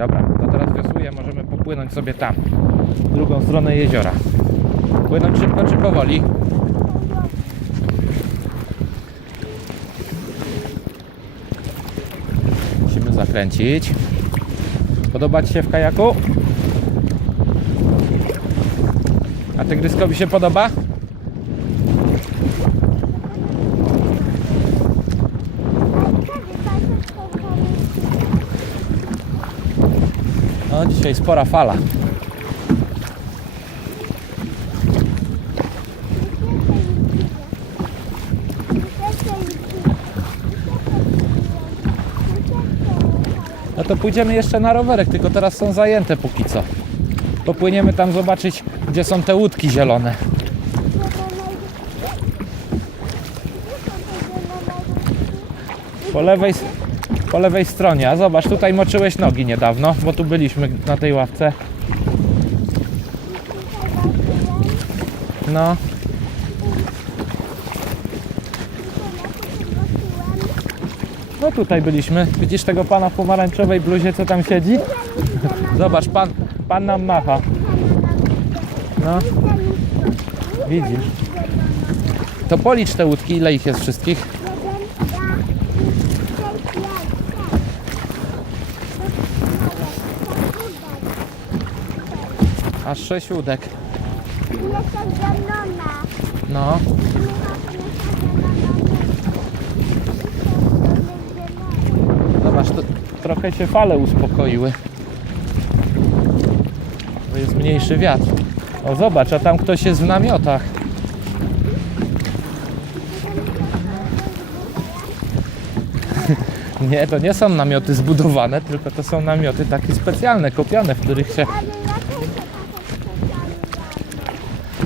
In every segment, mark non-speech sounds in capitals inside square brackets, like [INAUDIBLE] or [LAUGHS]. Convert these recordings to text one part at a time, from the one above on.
Dobra, to teraz wiosłuję, możemy popłynąć sobie tam, w drugą stronę jeziora. Płynąć szybko czy powoli? Musimy zakręcić. Podoba Ci się w kajaku? A tygryskowi się podoba? No, dzisiaj spora fala. No to pójdziemy jeszcze na rowerek, tylko teraz są zajęte póki co. Popłyniemy tam zobaczyć, gdzie są te łódki zielone. Po lewej, po lewej stronie. A zobacz, tutaj moczyłeś nogi niedawno, bo tu byliśmy na tej ławce. No, no tutaj byliśmy. Widzisz tego pana w pomarańczowej bluzie, co tam siedzi? Zobacz, pan, pan nam macha. No, widzisz. To policz te łódki, ile ich jest wszystkich? Aż sześć łódek. No, zobacz, to trochę się fale uspokoiły. Bo jest mniejszy wiatr. O, zobacz, a tam ktoś jest w namiotach. [LAUGHS] Nie, to nie są namioty zbudowane, tylko to są namioty takie specjalne, kopiane, w których się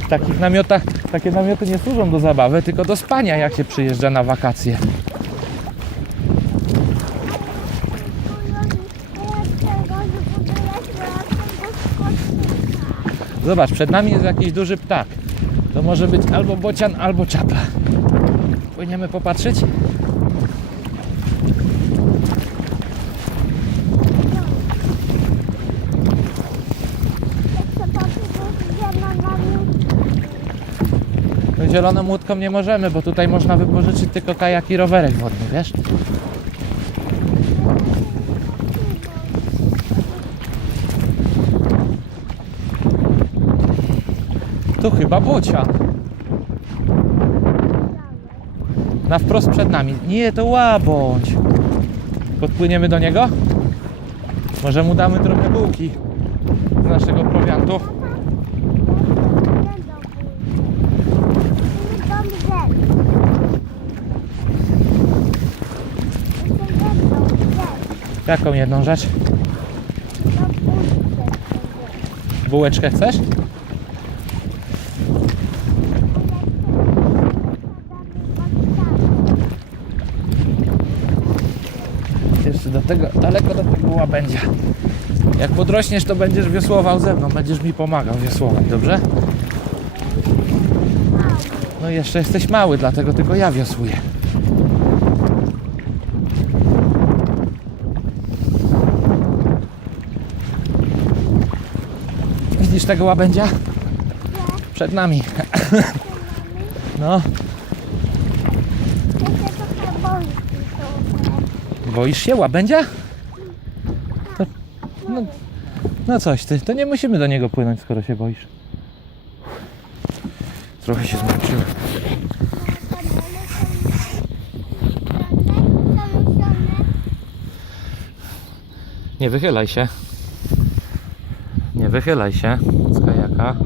w takich namiotach, takie namioty nie służą do zabawy, tylko do spania, jak się przyjeżdża na wakacje. Zobacz, przed nami jest jakiś duży ptak. To może być albo bocian, albo czapla. Płyniemy popatrzeć? Zieloną łódką nie możemy, bo tutaj można wypożyczyć tylko kajak i rowerek wodny, wiesz? Tu chyba bocian. Na wprost przed nami. Nie, to łabądź. Podpłyniemy do niego? Może mu damy trochę bułki z naszego prowiantu. Jaką jedną rzecz? Bułeczkę chcesz? Jeszcze do tego, daleko do tego łabędzia. Jak podrośniesz, to będziesz wiosłował ze mną, będziesz mi pomagał wiosłować, dobrze? No jeszcze jesteś mały, dlatego tylko ja wiosłuję. Widzisz tego łabędzia? Przed nami. [LAUGHS] No, boisz się łabędzia? To, no, no coś ty, to nie musimy do niego płynąć, skoro się boisz. Trochę się zmęczyłem. Nie wychylaj się. Wychylaj się z kajaka.